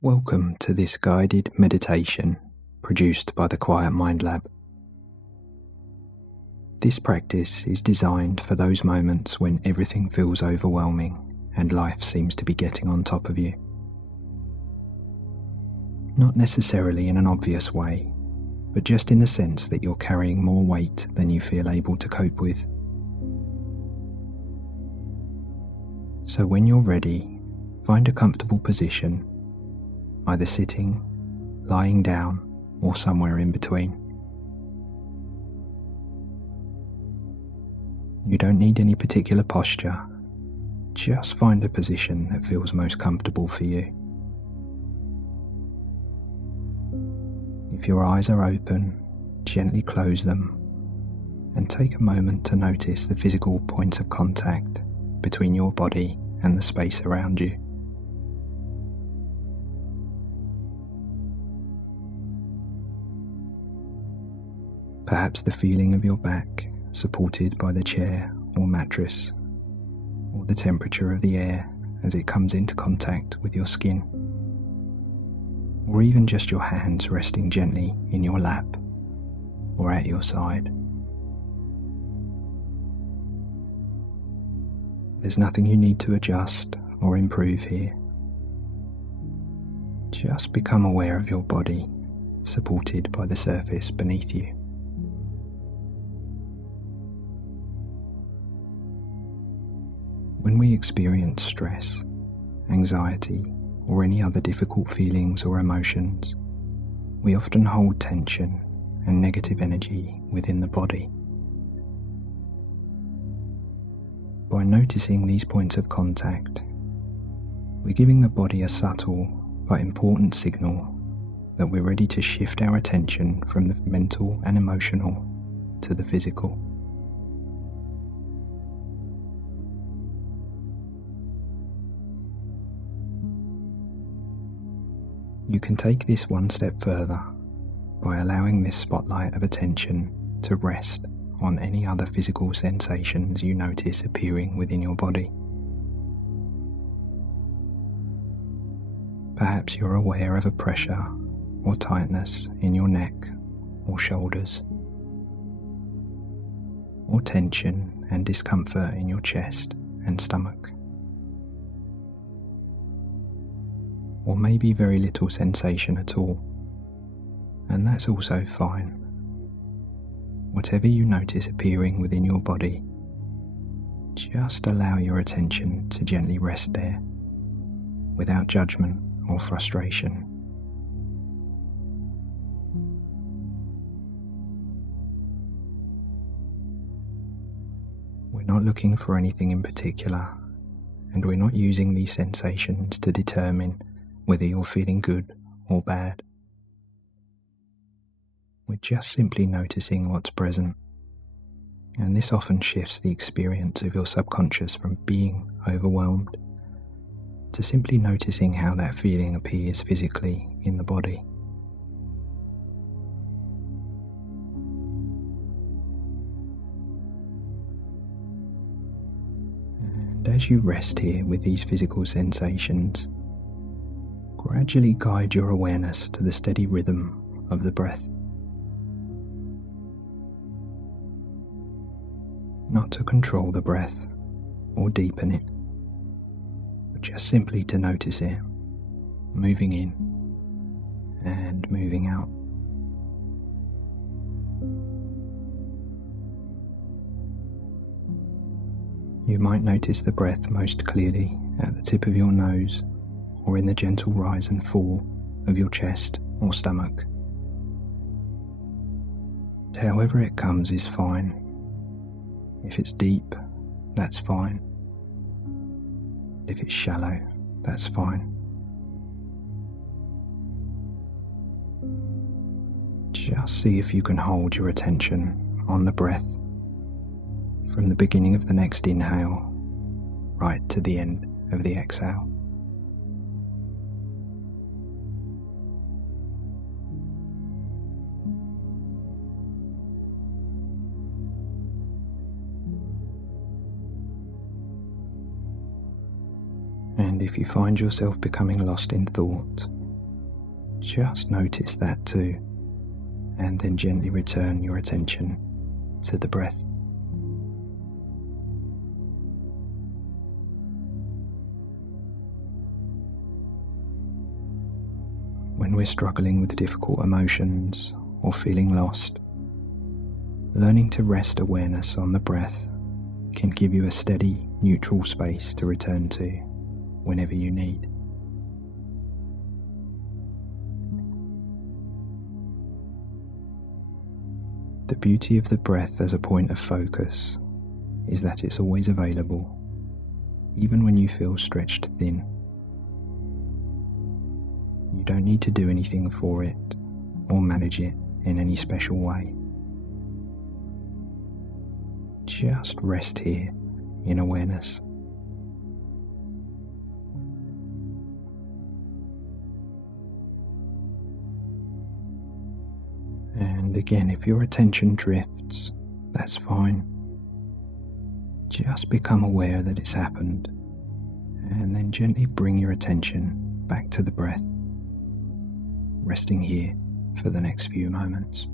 Welcome to this guided meditation produced by the Quiet Mind Lab. This practice is designed for those moments when everything feels overwhelming and life seems to be getting on top of you. Not necessarily in an obvious way, but just in the sense that you're carrying more weight than you feel able to cope with. So when you're ready, find a comfortable position, either sitting, lying down, or somewhere in between. You don't need any particular posture, just find a position that feels most comfortable for you. If your eyes are open, gently close them and take a moment to notice the physical points of contact between your body and the space around you. Perhaps the feeling of your back supported by the chair or mattress, or the temperature of the air as it comes into contact with your skin, or even just your hands resting gently in your lap or at your side. There's nothing you need to adjust or improve here. Just become aware of your body supported by the surface beneath you. When we experience stress, anxiety, or any other difficult feelings or emotions, we often hold tension and negative energy within the body. By noticing these points of contact, we're giving the body a subtle but important signal that we're ready to shift our attention from the mental and emotional to the physical. You can take this one step further by allowing this spotlight of attention to rest on any other physical sensations you notice appearing within your body. Perhaps you're aware of a pressure or tightness in your neck or shoulders, or tension and discomfort in your chest and stomach. Or maybe very little sensation at all, and that's also fine. Whatever you notice appearing within your body, just allow your attention to gently rest there, without judgment or frustration. We're not looking for anything in particular, and we're not using these sensations to determine whether you're feeling good or bad. We're just simply noticing what's present, and this often shifts the experience of your subconscious from being overwhelmed to simply noticing how that feeling appears physically in the body. And as you rest here with these physical sensations, gradually guide your awareness to the steady rhythm of the breath. Not to control the breath or deepen it, but just simply to notice it, moving in and moving out. You might notice the breath most clearly at the tip of your nose or in the gentle rise and fall of your chest or stomach. However it comes is fine. If it's deep, that's fine. If it's shallow, that's fine. Just see if you can hold your attention on the breath from the beginning of the next inhale right to the end of the exhale. And if you find yourself becoming lost in thought Just notice that too, and then gently return your attention to the breath. When we're struggling with difficult emotions or feeling lost, learning to rest awareness on the breath can give you a steady, neutral space to return to whenever you need. The beauty of the breath as a point of focus is that it's always available, even when you feel stretched thin. You don't need to do anything for it or manage it in any special way. Just rest here in awareness. And again, if your attention drifts, that's fine. Just become aware that it's happened, and then gently bring your attention back to the breath, resting here for the next few moments.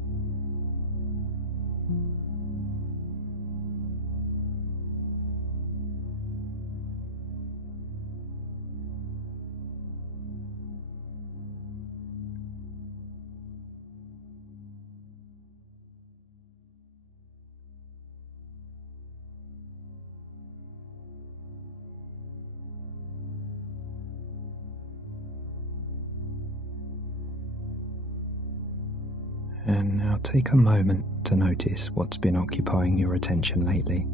And now take a moment to notice what's been occupying your attention lately.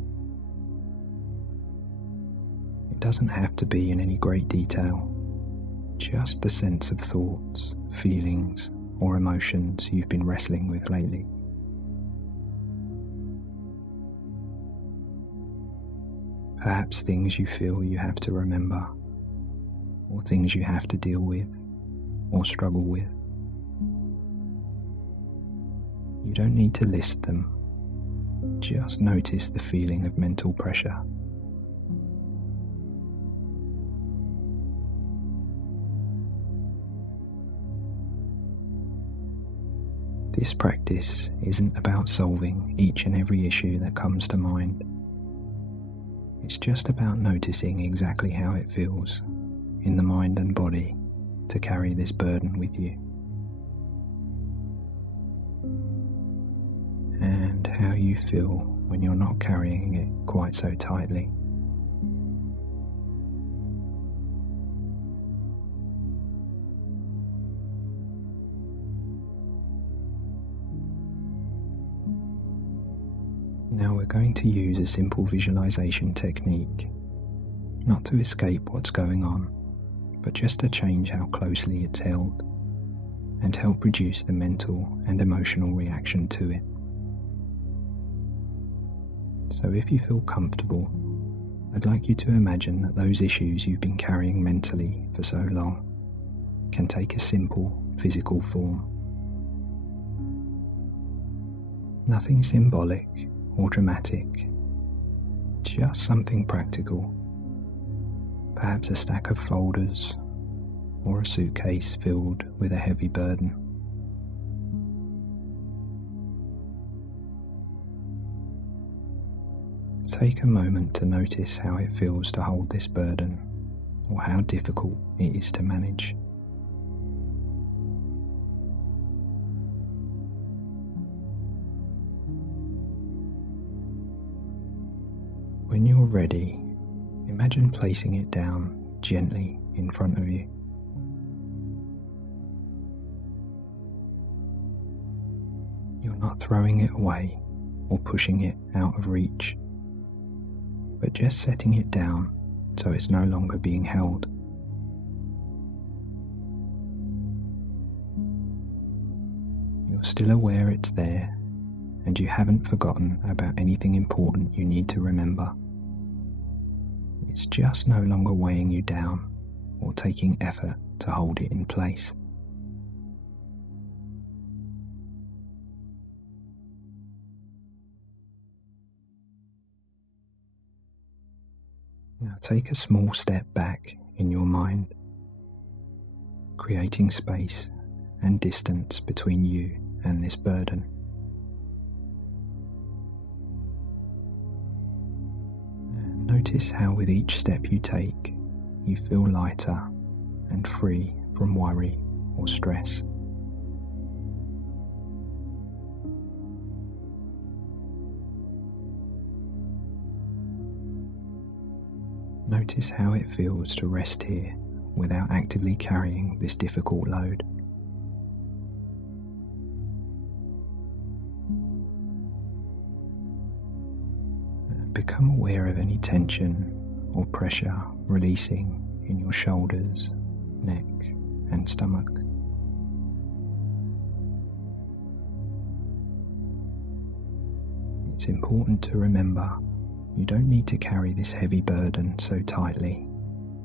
It doesn't have to be in any great detail, just the sense of thoughts, feelings, or emotions you've been wrestling with lately. Perhaps things you feel you have to remember, or things you have to deal with, or struggle with. You don't need to list them, just notice the feeling of mental pressure. This practice isn't about solving each and every issue that comes to mind. It's just about noticing exactly how it feels in the mind and body to carry this burden with you, and how you feel when you're not carrying it quite so tightly. Now we're going to use a simple visualization technique, not to escape what's going on, but just to change how closely it's held and help reduce the mental and emotional reaction to it. So if you feel comfortable, I'd like you to imagine that those issues you've been carrying mentally for so long can take a simple physical form. Nothing symbolic or dramatic, just something practical, perhaps a stack of folders or a suitcase filled with a heavy burden. Take a moment to notice how it feels to hold this burden, or how difficult it is to manage. When you're ready, imagine placing it down gently in front of you. You're not throwing it away or pushing it out of reach, but just setting it down so it's no longer being held. You're still aware it's there, and you haven't forgotten about anything important you need to remember. It's just no longer weighing you down or taking effort to hold it in place. Now take a small step back in your mind, creating space and distance between you and this burden. And notice how with each step you take, you feel lighter and free from worry or stress. Notice how it feels to rest here without actively carrying this difficult load. Become aware of any tension or pressure releasing in your shoulders, neck, and stomach. It's important to remember you don't need to carry this heavy burden so tightly,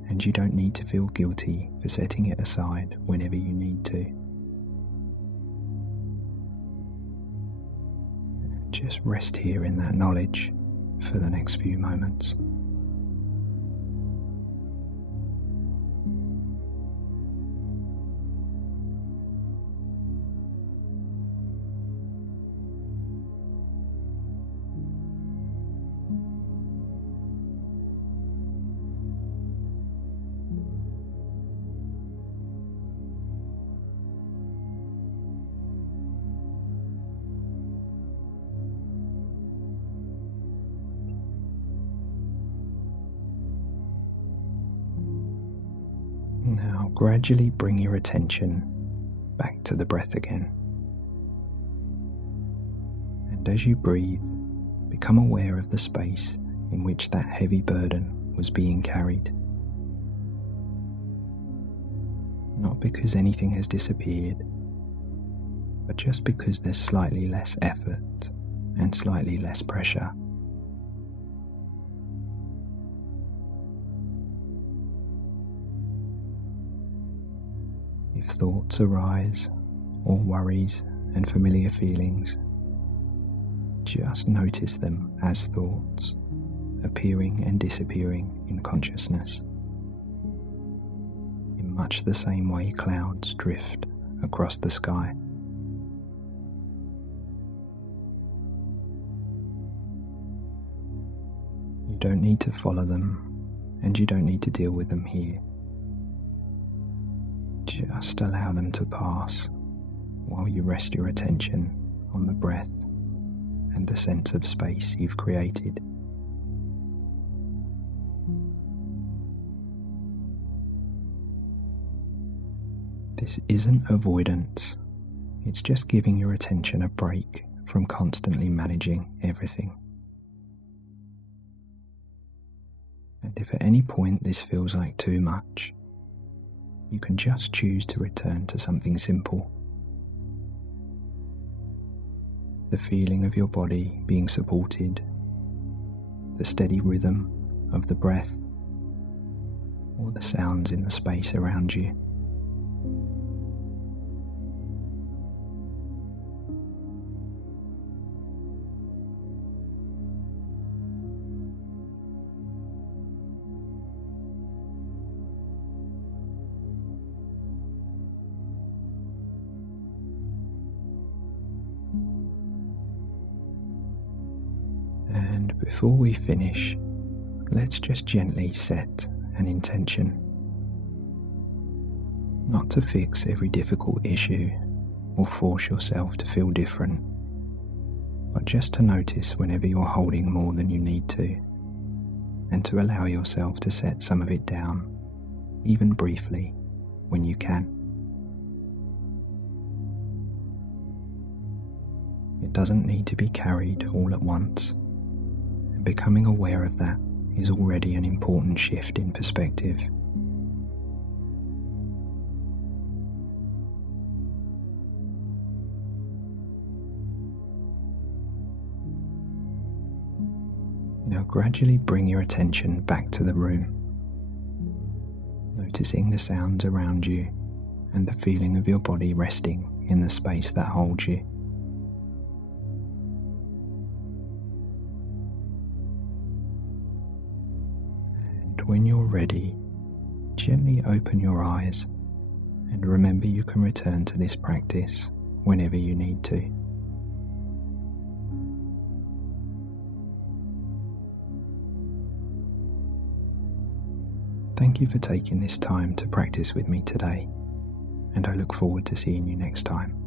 and you don't need to feel guilty for setting it aside whenever you need to. Just rest here in that knowledge for the next few moments. Now gradually bring your attention back to the breath again. And as you breathe, become aware of the space in which that heavy burden was being carried. Not because anything has disappeared, but just because there's slightly less effort and slightly less pressure. If thoughts arise, or worries and familiar feelings, just notice them as thoughts, appearing and disappearing in consciousness, in much the same way clouds drift across the sky. You don't need to follow them, and you don't need to deal with them here. Just allow them to pass while you rest your attention on the breath and the sense of space you've created. This isn't avoidance, it's just giving your attention a break from constantly managing everything. And if at any point this feels like too much, you can just choose to return to something simple. The feeling of your body being supported, the steady rhythm of the breath, or the sounds in the space around you. And before we finish, let's just gently set an intention. Not to fix every difficult issue or force yourself to feel different, but just to notice whenever you're holding more than you need to, and to allow yourself to set some of it down, even briefly, when you can. It doesn't need to be carried all at once. Becoming aware of that is already an important shift in perspective. Now gradually bring your attention back to the room, noticing the sounds around you and the feeling of your body resting in the space that holds you. When you're ready, gently open your eyes And remember, you can return to this practice whenever you need to. Thank you for taking this time to practice with me today, and I look forward to seeing you next time.